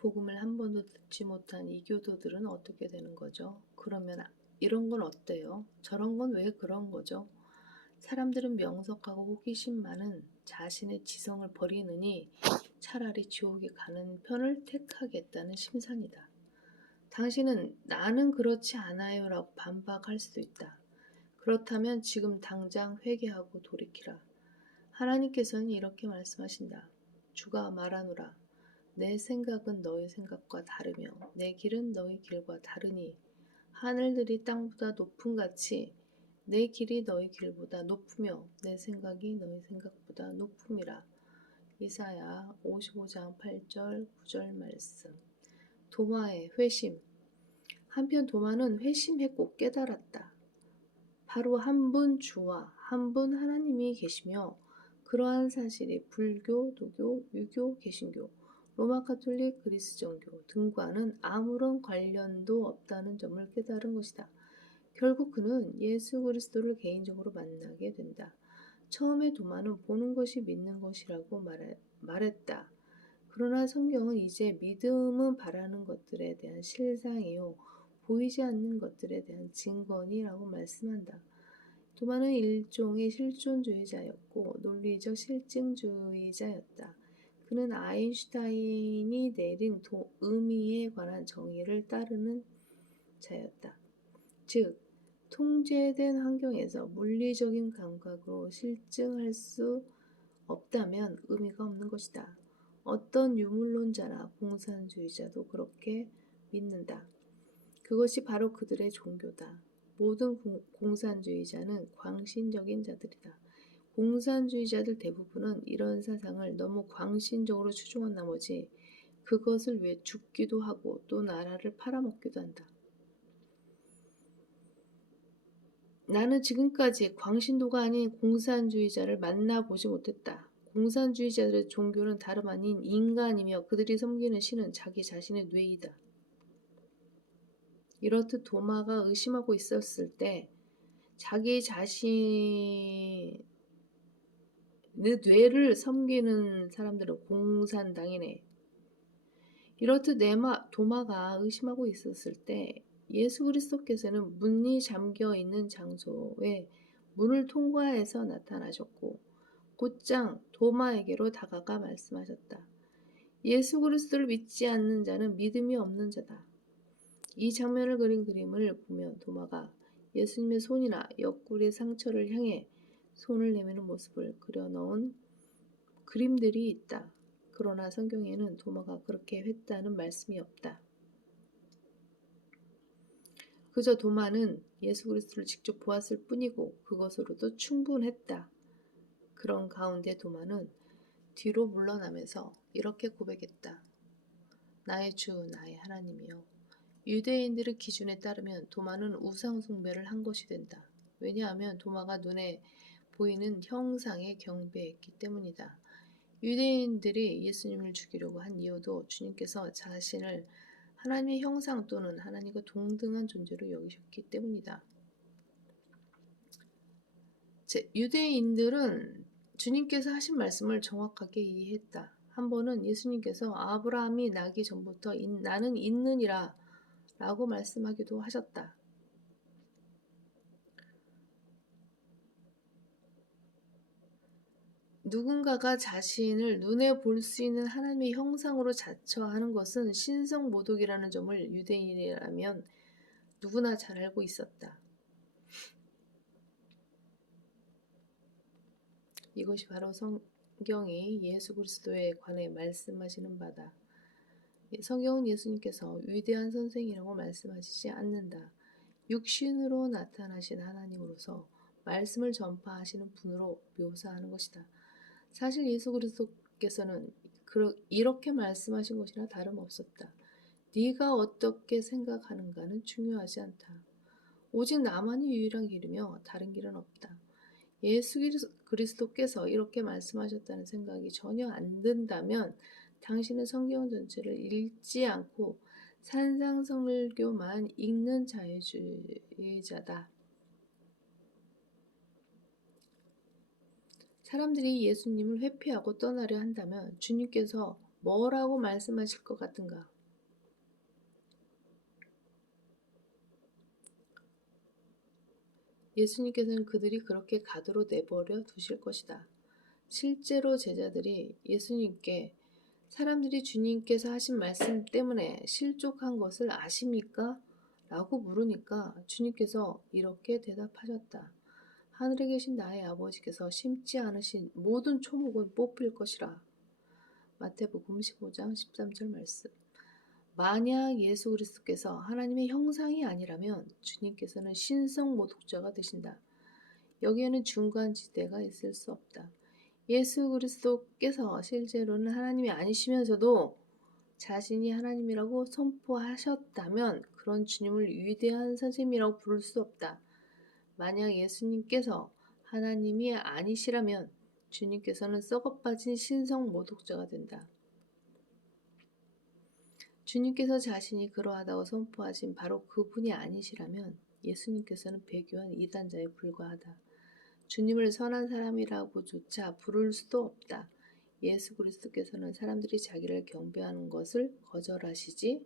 복음을 한 번도 듣지 못한 이교도들은 어떻게 되는 거죠? 그러면 이런 건 어때요? 저런 건 왜 그런 거죠? 사람들은 명석하고 호기심 많은 자신의 지성을 버리느니 차라리 지옥에 가는 편을 택하겠다는 심산이다. 당신은 나는 그렇지 않아요 라고 반박할 수도 있다. 그렇다면 지금 당장 회개하고 돌이키라. 하나님께서는 이렇게 말씀하신다. 주가 말하노라. 내 생각은 너의 생각과 다르며 내 길은 너의 길과 다르니 하늘들이 땅보다 높음 같이 내 길이 너희 길보다 높으며 내 생각이 너희 생각보다 높음이라. 이사야 55장 8절 9절 말씀. 도마의 회심. 한편 도마는 회심했고 깨달았다. 바로 한 분 주와 한 분 하나님이 계시며 그러한 사실이 불교, 도교, 유교, 개신교, 로마 가톨릭, 그리스 정교 등과는 아무런 관련도 없다는 점을 깨달은 것이다. 결국 그는 예수 그리스도를 개인적으로 만나게 된다. 처음에 도마는 보는 것이 믿는 것이라고 말했다. 그러나 성경은 이제 믿음은 바라는 것들에 대한 실상이요 보이지 않는 것들에 대한 증거니라고 말씀한다. 도마는 일종의 실존주의자였고 논리적 실증주의자였다. 그는 아인슈타인이 내린 의미에 관한 정의를 따르는 자였다. 즉, 통제된 환경에서 물리적인 감각으로 실증할 수 없다면 의미가 없는 것이다. 어떤 유물론자나 공산주의자도 그렇게 믿는다. 그것이 바로 그들의 종교다. 모든 공산주의자는 광신적인 자들이다. 공산주의자들 대부분은 이런 사상을 너무 광신적으로 추종한 나머지 그것을 위해 죽기도 하고 또 나라를 팔아먹기도 한다. 나는 지금까지 광신도가 아닌 공산주의자를 만나보지 못했다. 공산주의자들의 종교는 다름 아닌 인간이며 그들이 섬기는 신은 자기 자신의 뇌이다. 이렇듯 도마가 의심하고 있었을 때 자기 자신의 뇌를 섬기는 사람들은 공산당이네. 이렇듯 도마가 의심하고 있었을 때 예수 그리스도께서는 문이 잠겨 있는 장소에 문을 통과해서 나타나셨고 곧장 도마에게로 다가가 말씀하셨다. 예수 그리스도를 믿지 않는 자는 믿음이 없는 자다. 이 장면을 그린 그림을 보면 도마가 예수님의 손이나 옆구리의 상처를 향해 손을 내미는 모습을 그려놓은 그림들이 있다. 그러나 성경에는 도마가 그렇게 했다는 말씀이 없다. 그저 도마는 예수 그리스도를 직접 보았을 뿐이고 그것으로도 충분했다. 그런 가운데 도마는 뒤로 물러나면서 이렇게 고백했다. 나의 주, 나의 하나님이여. 유대인들의 기준에 따르면 도마는 우상 숭배를 한 것이 된다. 왜냐하면 도마가 눈에 보이는 형상에 경배했기 때문이다. 유대인들이 예수님을 죽이려고 한 이유도 주님께서 자신을 하나님의 형상 또는 하나님과 동등한 존재로 여기셨기 때문이다. 유대인들은 주님께서 하신 말씀을 정확하게 이해했다. 한 번은 예수님께서 아브라함이 나기 전부터 나는 있느니라 라고 말씀하기도 하셨다. 누군가가 자신을 눈에 볼 수 있는 하나님의 형상으로 자처하는 것은 신성모독이라는 점을 유대인이라면 누구나 잘 알고 있었다. 이것이 바로 성경이 예수 그리스도에 관해 말씀하시는 바다. 성경은 예수님께서 위대한 선생이라고 말씀하시지 않는다. 육신으로 나타나신 하나님으로서 말씀을 전파하시는 분으로 묘사하는 것이다. 사실 예수 그리스도께서는 이렇게 말씀하신 것이나 다름없었다. 네가 어떻게 생각하는가는 중요하지 않다. 오직 나만이 유일한 길이며 다른 길은 없다. 예수 그리스도께서 이렇게 말씀하셨다는 생각이 전혀 안 든다면 당신은 성경 전체를 읽지 않고 산상성결교만 읽는 자유주의자다. 사람들이 예수님을 회피하고 떠나려 한다면 주님께서 뭐라고 말씀하실 것 같은가? 예수님께서는 그들이 그렇게 가도로 내버려 두실 것이다. 실제로 제자들이 예수님께 사람들이 주님께서 하신 말씀 때문에 실족한 것을 아십니까? 라고 물으니까 주님께서 이렇게 대답하셨다. 하늘에 계신 나의 아버지께서 심지 않으신 모든 초목은 뽑힐 것이라. 마태복음 15장 13절 말씀. 만약 예수 그리스도께서 하나님의 형상이 아니라면 주님께서는 신성 모독자가 되신다. 여기에는 중간지대가 있을 수 없다. 예수 그리스도께서 실제로는 하나님이 아니시면서도 자신이 하나님이라고 선포하셨다면 그런 주님을 위대한 선생님이라고 부를 수 없다. 만약 예수님께서 하나님이 아니시라면 주님께서는 썩어빠진 신성 모독자가 된다. 주님께서 자신이 그러하다고 선포하신 바로 그분이 아니시라면 예수님께서는 배교한 이단자에 불과하다. 주님을 선한 사람이라고조차 부를 수도 없다. 예수 그리스도께서는 사람들이 자기를 경배하는 것을 거절하시지